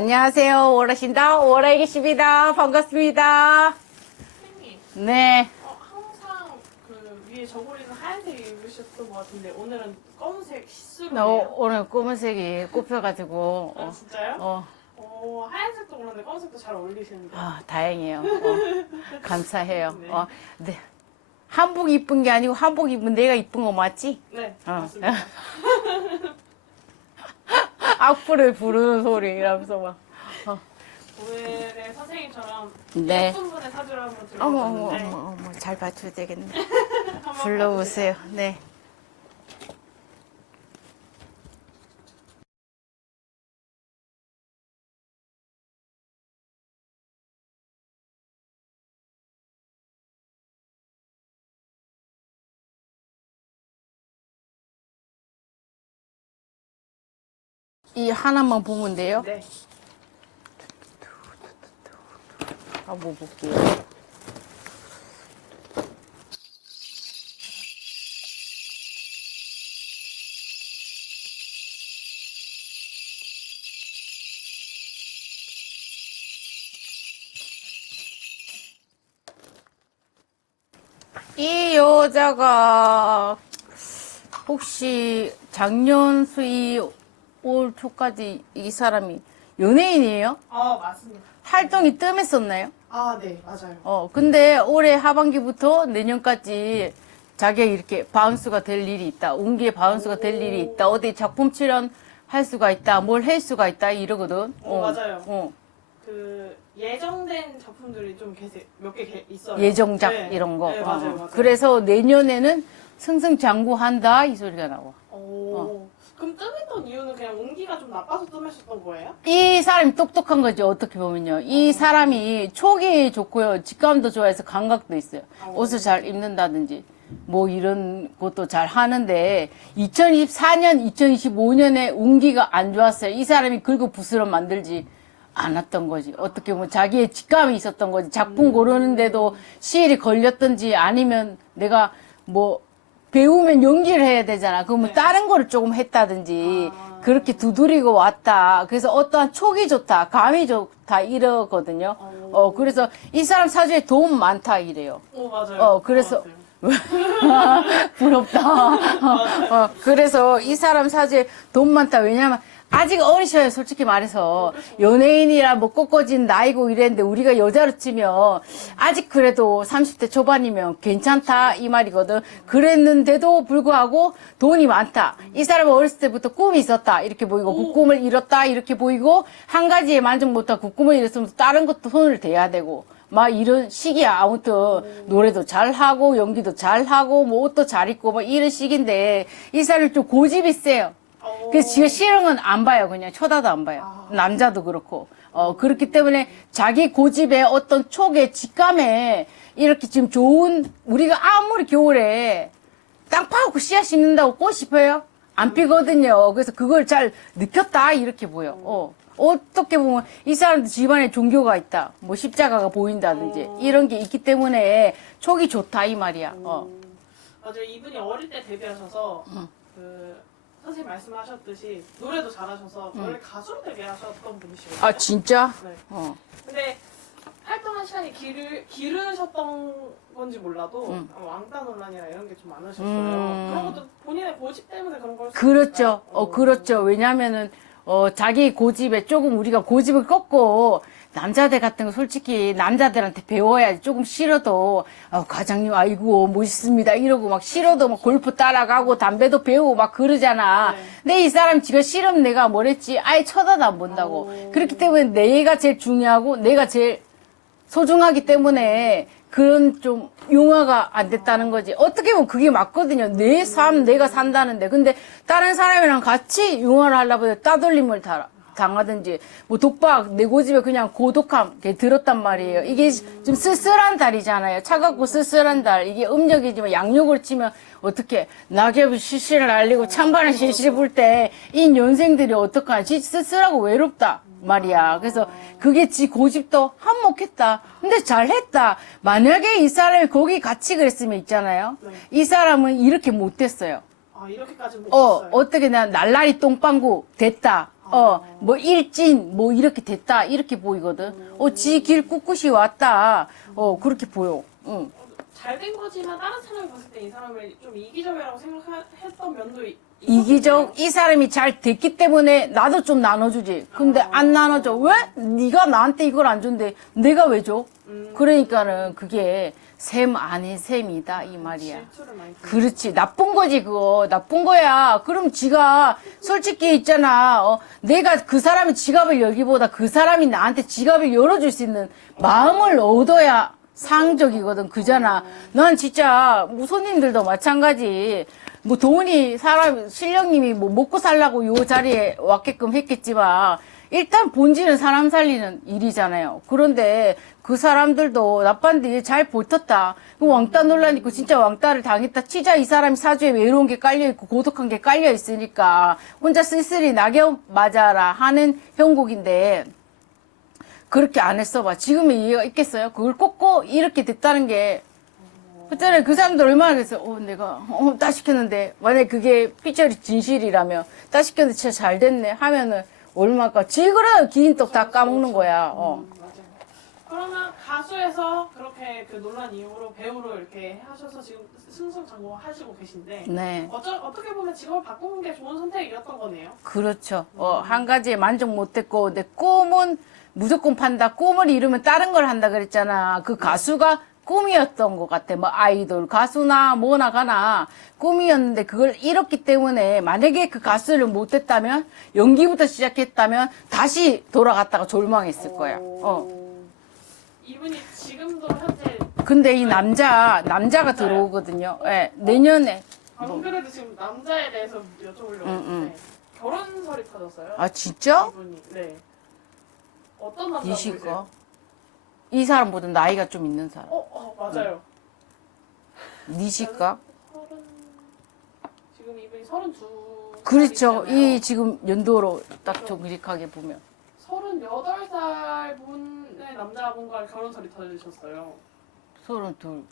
안녕하세요. 오라신다 오라이기십니다. 반갑습니다. 선생님, 네. 항상 그 위에 저고리는 하얀색 입으셨던 것 같은데 오늘은 검은색 시스루예요. 오늘 검은색이 꼽혀가지고. 아, 진짜요? 하얀색도 그런데 검은색도 잘 어울리시는데. 다행이에요. 감사해요. 네. 네. 한복 이쁜 게 아니고 한복 입은 내가 이쁜 거 맞지? 네, 어. 맞습니다. 악플을 부르는 소리 이러면서 막. 오늘의 선생님처럼 네. 예쁜 분의 사주를 한번 어머, 들어봤는데 잘 받쳐야 되겠네. 한번 불러보세요. 네. 이 하나만 보면 돼요? 네. 한번 볼게요. 이 여자가 혹시 작년 수이 올 초까지 이 사람이 연예인이에요? 맞습니다. 활동이 뜸했었나요? 네, 맞아요. 근데 올해 하반기부터 내년까지 자기가 이렇게 바운스가 될 일이 있다. 운기에 바운스가 될 일이 있다. 어디 작품 출연 할 수가 있다. 뭘 할 수가 있다. 이러거든. 맞아요. 그 예정된 작품들이 좀 몇 개 있어요. 예정작 네. 이런 거. 네, 맞아요. 그래서 내년에는 승승장구한다. 이 소리가 나와. 그럼 뜸했던 이유는 그냥 운기가 좀 나빠서 뜸했었던 거예요? 이 사람이 똑똑한 거지, 어떻게 보면요. 이 사람이 촉이 좋고요. 직감도 좋아해서 감각도 있어요. 옷을 잘 입는다든지, 뭐 이런 것도 잘 하는데, 2024년, 2025년에 운기가 안 좋았어요. 이 사람이 긁어 부스러 만들지 않았던 거지. 어떻게 보면 자기의 직감이 있었던 거지. 작품 고르는데도 시일이 걸렸던지 아니면 내가 뭐, 배우면 연기를 해야 되잖아. 그러면 다른 거를 조금 했다든지 그렇게 두드리고 왔다. 그래서 어떠한 촉이 좋다, 감이 좋다 이러거든요. 그래서 이 사람 사주에 도움 많다 이래요. 맞아요. 그래서 부럽다. 그래서 이 사람 사주에 돈 많다. 왜냐면 아직 어리셔요, 솔직히 말해서. 연예인이라 뭐 꽃꽂인 나이고 이랬는데 우리가 여자로 치면 아직 그래도 30대 초반이면 괜찮다 이 말이거든. 그랬는데도 불구하고 돈이 많다. 이 사람은 어렸을 때부터 꿈이 있었다 이렇게 보이고 그 꿈을 이뤘다 이렇게 보이고 한 가지에 만족 못하고 그 꿈을 이뤘으면 다른 것도 손을 대야 되고 막 이런 식이야. 아무튼 노래도 잘하고 연기도 잘하고 뭐 옷도 잘 입고 뭐 이런 식인데 이 사람이 좀 고집이 세요. 그래서 지가 싫은 건 안 봐요. 그냥 쳐다도 안 봐요. 남자도 그렇고. 그렇기 때문에 자기 고집에 어떤 촉에 직감에 이렇게 지금 좋은, 우리가 아무리 겨울에 땅 파고 씨앗 심는다고 꽃이 펴요? 안 피거든요. 그래서 그걸 잘 느꼈다. 이렇게 보여. 어떻게 보면 이 사람도 집안에 종교가 있다. 뭐 십자가가 보인다든지 이런 게 있기 때문에 촉이 좋다. 이 말이야. 맞아요. 이분이 어릴 때 데뷔하셔서 그 선생님 말씀하셨듯이 노래도 잘하셔서 원래 가수로 데뷔하셨던 분이시거든요. 아, 진짜? 네. 어. 근데 활동한 시간이 길으셨던 건지 몰라도 왕따 논란이나 이런 게 좀 많으셨어요. 그런 것도 본인의 고집 때문에 그런 걸 수도 그렇죠. 있을까요? 그렇죠. 왜냐면은, 자기 고집에 조금 우리가 고집을 꺾고, 남자들 같은 거 솔직히 남자들한테 배워야지. 조금 싫어도, 과장님, 아이고, 멋있습니다. 이러고 막 싫어도 막 골프 따라가고, 담배도 배우고 막 그러잖아. 네. 근데 이 사람 지가 싫으면 내가 뭐랬지? 아예 쳐다도 안 본다고. 그렇기 때문에 내가 제일 중요하고, 내가 제일 소중하기 때문에 그런 좀 융화가 안 됐다는 거지. 어떻게 보면 그게 맞거든요. 내 삶 내가 산다는데. 근데 다른 사람이랑 같이 융화를 하려고 해도 따돌림을 당하든지 뭐 독박 내 고집에 그냥 고독함 이렇게 들었단 말이에요. 이게 좀 쓸쓸한 달이잖아요. 차갑고 쓸쓸한 달. 이게 음력이지만 양력으로 치면 어떻게 낙엽이 실실 날리고 찬바람 실실 불 때 이 년생들이 어떡하지? 쓸쓸하고 외롭다 말이야. 그래서 그게 지 고집도 한몫했다. 근데 잘했다. 만약에 이 사람이 거기 같이 그랬으면 있잖아요. 이 사람은 이렇게 못됐어요. 이렇게까지 못 했어요. 어떻게 나 날라리 똥방구 됐다. 뭐 일진, 뭐 이렇게 됐다, 이렇게 보이거든. 지 길 꿋꿋이 왔다, 그렇게 보여. 응. 잘 된 거지만 다른 사람이 봤을 때 이 사람을 좀 이기적이라고 생각했던 면도 이기적, 이 사람이 잘 됐기 때문에 나도 좀 나눠주지. 근데 안 나눠줘. 왜? 네가 나한테 이걸 안 준대. 내가 왜 줘? 그러니까는 그게 셈 아닌 셈이다, 이 말이야. 질투를 많이 그렇지. 나쁜 거지, 그거. 나쁜 거야. 그럼 지가, 솔직히 있잖아. 내가 그 사람이 지갑을 열기보다 그 사람이 나한테 지갑을 열어줄 수 있는 마음을 얻어야 상적이거든. 그잖아. 난 진짜, 뭐 손님들도 마찬가지. 뭐 돈이 실령님이 뭐 먹고 살라고 요 자리에 왔게끔 했겠지만, 일단 본질은 사람 살리는 일이잖아요. 그런데 그 사람들도 나빴는데 잘 버텼다. 그 왕따 논란 있고 진짜 왕따를 당했다 치자 이 사람이 사주에 외로운 게 깔려있고 고독한 게 깔려있으니까 혼자 쓸쓸히 낙엽 맞아라 하는 형국인데 그렇게 안 했어봐. 지금의 이해가 있겠어요? 그걸 꽂고 이렇게 됐다는 게 그때는 그 사람들 얼마나 그랬어. 내가, 따 시켰는데, 만약에 그게 피처리 진실이라면, 따 시켰는데 진짜 잘 됐네 하면은, 얼마까. 지그러 긴 떡 다 까먹는 거야. 맞아요. 그러면 가수에서 그렇게 그 논란 이후로 배우로 이렇게 하셔서 지금 승승장구 하시고 계신데, 네. 어떻게 보면 직업을 바꾸는 게 좋은 선택이었던 거네요. 그렇죠. 한 가지에 만족 못했고, 내 꿈은 무조건 판다. 꿈을 이루면 다른 걸 한다 그랬잖아. 그 가수가 꿈이었던 것 같아. 뭐 아이돌 가수나 뭐나 가나 꿈이었는데 그걸 잃었기 때문에 만약에 그 가수를 못했다면 연기부터 시작했다면 다시 돌아갔다가 졸망했을 거야. 이분이 지금도 현재 근데 이 남자가 들어오거든요. 예, 내년에. 안 그래도 지금 남자에 대해서 여쭤보려고 했는데 결혼설이 터졌어요. 아, 진짜? 이분이 네. 어떤 남자 이시가? 보이세요? 이 사람보다 나이가 좀 있는 사람. 맞아요. 니시가? 지금 이분이 32. 그렇죠. 이 지금 연도로 딱 정직하게 보면. 38살 분의 남자분과 결혼설이 터지셨어요. 32,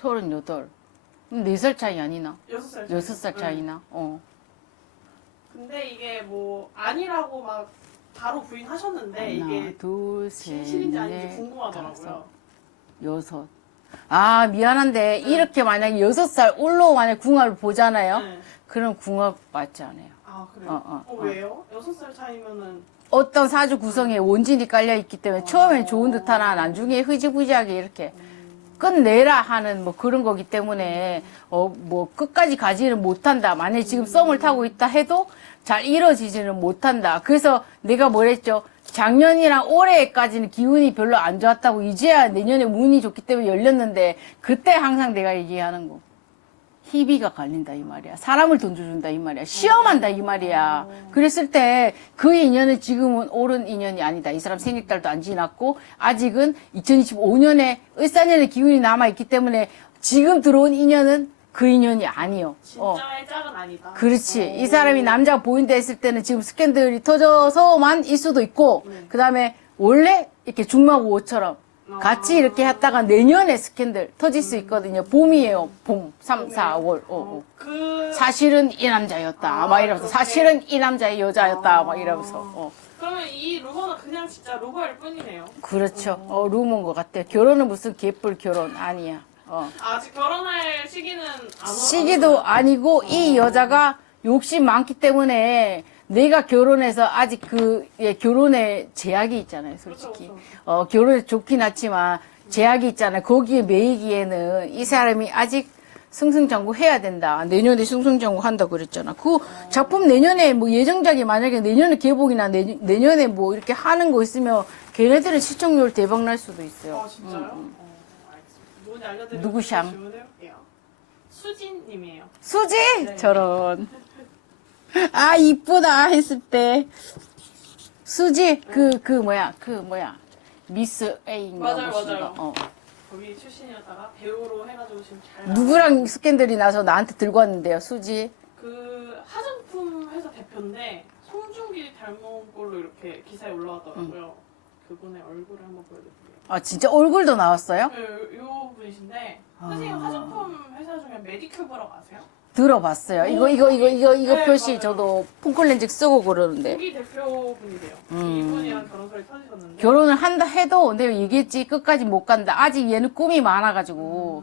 38. 4살 차이 아니나? 6살. 6살 차이나? 근데 이게 뭐 아니라고 막 바로 부인하셨는데 하나, 이게 둘, 셋, 진실인지 아닌지 넷, 궁금하더라고요. 여섯. 아, 미안한데, 이렇게 만약에 6살 올로 만약 궁합을 보잖아요? 네. 그럼 궁합 맞지 않아요. 아 그래요? 왜요? 6살 차이면은 어떤 사주 구성에 원진이 깔려있기 때문에 처음엔 좋은 듯 하나 나중에 흐지부지하게 이렇게 끝내라 하는 뭐 그런 거기 때문에 뭐 끝까지 가지는 못한다. 만약에 지금 썸을 타고 있다 해도 잘 이뤄지지는 못한다. 그래서 내가 뭐랬죠? 작년이랑 올해까지는 기운이 별로 안 좋았다고 이제야 내년에 운이 좋기 때문에 열렸는데 그때 항상 내가 얘기하는 거. 희비가 갈린다 이 말이야. 사람을 던져준다 이 말이야. 시험한다 이 말이야. 그랬을 때 그 인연은 지금은 옳은 인연이 아니다. 이 사람 생일달도 안 지났고 아직은 2025년에 을사년의 기운이 남아있기 때문에 지금 들어온 인연은 그 인연이 아니요. 진짜의 짝은 아니다. 그렇지. 이 사람이 남자가 보인다 했을 때는 지금 스캔들이 터져서만일 수도 있고 그 다음에 원래 이렇게 중마고오처럼 같이 이렇게 했다가 내년에 스캔들 터질 수 있거든요. 봄이에요. 봄. 3, 4, 5월. 사실은 이 남자였다. 막 이러면서. 사실은 이 남자의 여자였다. 막 이러면서. 그러면 이 루머는 그냥 진짜 루머일 뿐이네요. 그렇죠. 루머인 것 같아. 결혼은 무슨 개뿔 결혼 아니야. 아직 결혼할 시기는 시기도 아니고 이 여자가 욕심 많기 때문에 내가 결혼해서 아직 결혼에 제약이 있잖아요, 솔직히. 그렇죠. 결혼에 좋긴 하지만 제약이 있잖아요. 거기에 매이기에는 이 사람이 아직 승승장구 해야 된다. 내년에 승승장구 한다 그랬잖아. 그 작품 내년에 뭐 예정작이 만약에 내년에 개봉이나 내년에 뭐 이렇게 하는 거 있으면 걔네들은 시청률 대박 날 수도 있어요. 아, 진짜요? 알겠습니다. 누군지 알려드리면 누구샹? 질문해볼게요. 수진님이에요. 수지? 네. 저런. 아, 이쁘다 했을 때. 수지? 그 뭐야. 미스 A인가 맞아요, 무엇인가. 맞아요. 거기 출신이었다가 배우로 해가지고 지금 잘 누구랑 스캔들이 나서 나한테 들고 왔는데요, 수지? 그 화장품 회사 대표인데 송중기 닮은 걸로 이렇게 기사에 올라왔더라고요. 그분의 얼굴을 한번 보여드릴게요. 아, 진짜 얼굴도 나왔어요? 네, 요 분이신데 선생님 화장품 회사 중에 메디큐브라고 아세요? 들어봤어요. 이거 네, 표시 맞아요. 저도 폼클렌징 쓰고 그러는데. 고기 대표분이래요. 이분이랑 결혼설이 터지셨는데. 결혼을 한다 해도 내가 얘기했지 끝까지 못 간다. 아직 얘는 꿈이 많아가지고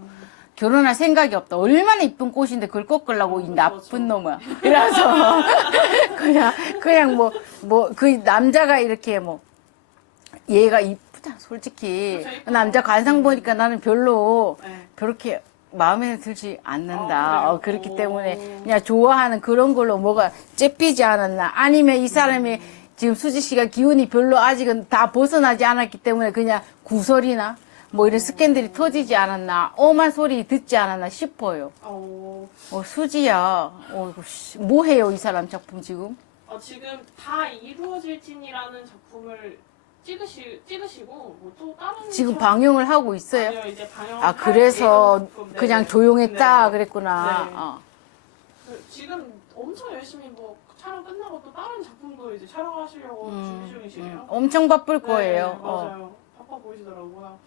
결혼할 생각이 없다. 얼마나 이쁜 꽃인데 그걸 꺾으려고 이 나쁜 놈아. 그래서 그냥 뭐 그 남자가 이렇게 뭐 얘가 이쁘다 솔직히 그쵸, 이쁘죠. 남자 관상 보니까 나는 별로 네. 그렇게 마음에 들지 않는다. 아, 그래요? 그렇기 오. 때문에 그냥 좋아하는 그런 걸로 뭐가 째삐지 않았나. 아니면 이 사람이 지금 수지 씨가 기운이 별로 아직은 다 벗어나지 않았기 때문에 그냥 구설이나 뭐 이런 스캔들이 터지지 않았나. 엄한 소리 듣지 않았나 싶어요. 수지야. 뭐 해요 이 사람 작품 지금? 지금 다 이루어질진이라는 작품을 찍으시고 뭐 또 다른 지금 방영을 하고 있어요? 아니요, 이제 방영 아 그래서 작품, 네. 그냥 조용했다 네. 그랬구나. 네. 지금 엄청 열심히 뭐 촬영 끝나고 또 다른 작품도 이제 촬영하시려고 준비 중이시네요. 엄청 바쁠 네, 거예요. 맞아요. 바빠 보이시더라고요.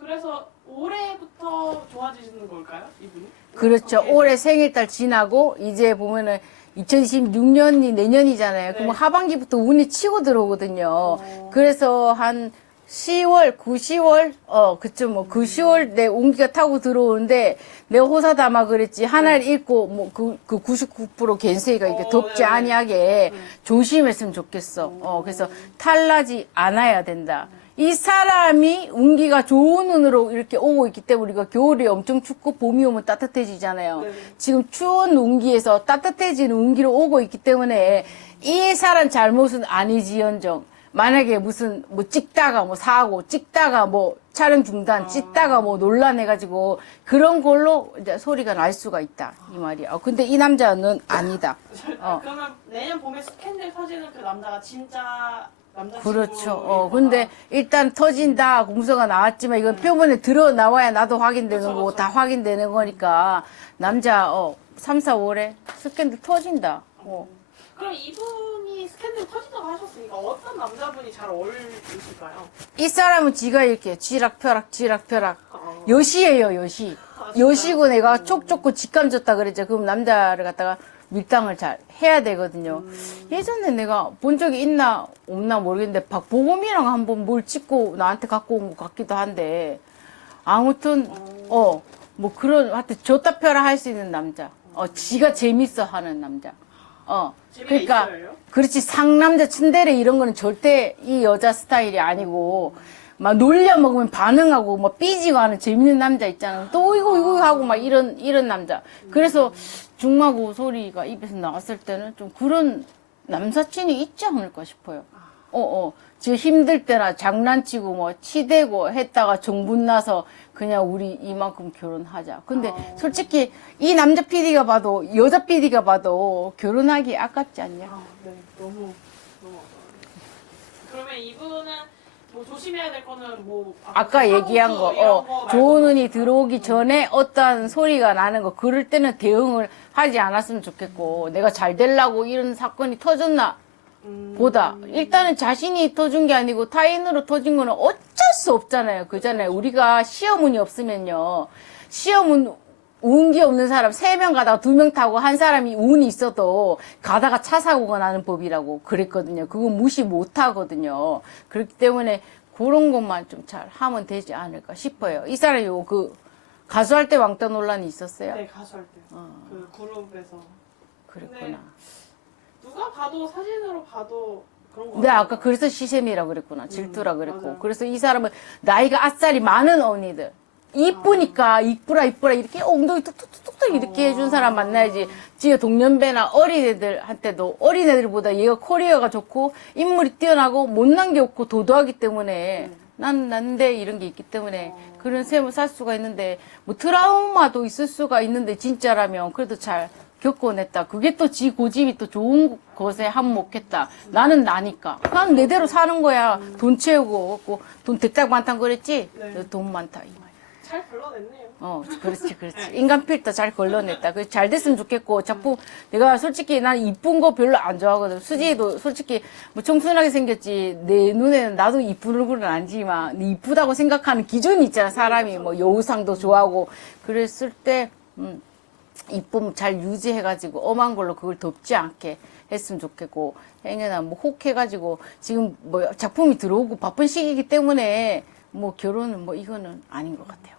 그래서 올해부터 좋아지시는 걸까요, 이분이? 그렇죠. 어떻게? 올해 생일달 지나고 이제 보면은 2026년이 내년이잖아요. 네. 그럼 하반기부터 운이 치고 들어오거든요. 그래서 한 10월, 9, 10월, 그쯤 뭐 9, 10월 내 운기가 타고 들어오는데 내가 호사다마 그랬지. 하나를 읽고 뭐 그 99% 겐세이가 이렇게 덥지 네. 아니하게 조심했으면 좋겠어. 그래서 탈나지 않아야 된다. 이 사람이 운기가 좋은 운으로 이렇게 오고 있기 때문에 우리가 겨울에 엄청 춥고 봄이 오면 따뜻해지잖아요. 네. 지금 추운 운기에서 따뜻해지는 운기로 오고 있기 때문에 이 사람 잘못은 아니지언정 만약에 무슨 뭐 찍다가 뭐 사고 찍다가 뭐 촬영 중단 찍다가 뭐 논란해가지고 그런 걸로 이제 소리가 날 수가 있다 이 말이야. 근데 이 남자는 아니다. 그러면 내년 봄에 스캔들 터지는 그 남자가 진짜 남자친구 그렇죠. 근데 일단 터진다 공소가 나왔지만 이건 표본에 드러 나와야 나도 확인되는 그쵸, 거고 그쵸. 다 확인되는 거니까 남자 3, 4, 5월에 스캔들 터진다. 그럼 이분이 스캔들 터진다고 하셨으니까 어떤 남자분이 잘 어울리실까요? 이 사람은 지가 이렇게 쥐락펴락 어. 여시예요 여시. 아, 진짜요? 여시고 내가 촉 쫓고 직감 줬다 그랬죠. 그럼 남자를 갖다가 밀당을 잘 해야 되거든요. 예전에 내가 본 적이 있나 없나 모르겠는데 박보검이랑 한번 뭘 찍고 나한테 갖고 온 것 같기도 한데 아무튼 뭐 그런 하여튼 줬다 펴라 할 수 있는 남자. 지가 재밌어 하는 남자. 재미가 그러니까 있어요? 그렇지 상남자 츤데레 이런 거는 절대 이 여자 스타일이 아니고 막 놀려 먹으면 반응하고 막 삐지고 하는 재밌는 남자 있잖아. 또 이거 하고 막 이런 남자. 그래서 중마고 소리가 입에서 나왔을 때는 좀 그런 남사친이 있지 않을까 싶어요. 지금 힘들 때나 장난치고 뭐 치대고 했다가 정분 나서 그냥 우리 이만큼 결혼하자. 근데 솔직히 이 남자 PD가 봐도 여자 PD가 봐도 결혼하기 아깝지 않냐? 네, 너무 그러면 이분은 뭐 조심해야 될 거는 뭐 아까 얘기한 사고수 이런 거, 말고 좋은 운이 들어오기 전에 어떠한 소리가 나는 거, 그럴 때는 대응을 하지 않았으면 좋겠고, 내가 잘 되려고 이런 사건이 터졌나, 보다. 일단은 자신이 터진 게 아니고 타인으로 터진 거는 어쩔 수 없잖아요. 그잖아요. 우리가 시험운이 없으면요. 시험운, 운기 없는 사람 3명 가다가 2명 타고 한 사람이 운이 있어도 가다가 차 사고가 나는 법이라고 그랬거든요. 그거 무시 못 하거든요. 그렇기 때문에 그런 것만 좀 잘 하면 되지 않을까 싶어요. 이 사람이 그 가수할 때 왕따 논란이 있었어요. 네, 가수할 때. 그 그룹에서. 그랬구나. 누가 봐도 사진으로 봐도 그런 거 근데 같아요. 아까 그래서 시샘이라 그랬구나. 질투라 그랬고. 맞아요. 그래서 이 사람은 나이가 아싸리 많은 언니들. 이쁘니까 이쁘라 이렇게 엉덩이 툭툭툭툭 이렇게 해준 사람 만나야지. 지가 동년배나 어린애들한테도 어린애들보다 얘가 커리어가 좋고 인물이 뛰어나고 못난 게 없고 도도하기 때문에 난데 이런 게 있기 때문에 그런 삶을 살 수가 있는데 뭐 트라우마도 있을 수가 있는데 진짜라면 그래도 잘 겪어냈다. 그게 또 지 고집이 또 좋은 것에 한몫했다. 나는 나니까. 그냥 내대로 사는 거야. 돈 채우고 돈 대딱 많다 그랬지? 네. 돈 많다 이 말이야. 잘 불러냈네요. 그렇지. 인간 필터 잘 걸러냈다. 그 잘 됐으면 좋겠고, 자꾸, 내가 솔직히 난 이쁜 거 별로 안 좋아하거든. 수지도 솔직히 뭐 청순하게 생겼지. 내 눈에는 나도 이쁜 얼굴은 아니지만, 이쁘다고 생각하는 기준이 있잖아. 사람이 뭐 여우상도 좋아하고. 그랬을 때, 이쁨 잘 유지해가지고 엄한 걸로 그걸 덮지 않게 했으면 좋겠고, 행여나 뭐 혹해가지고 지금 뭐 작품이 들어오고 바쁜 시기이기 때문에 뭐 결혼은 뭐 이거는 아닌 것 같아요.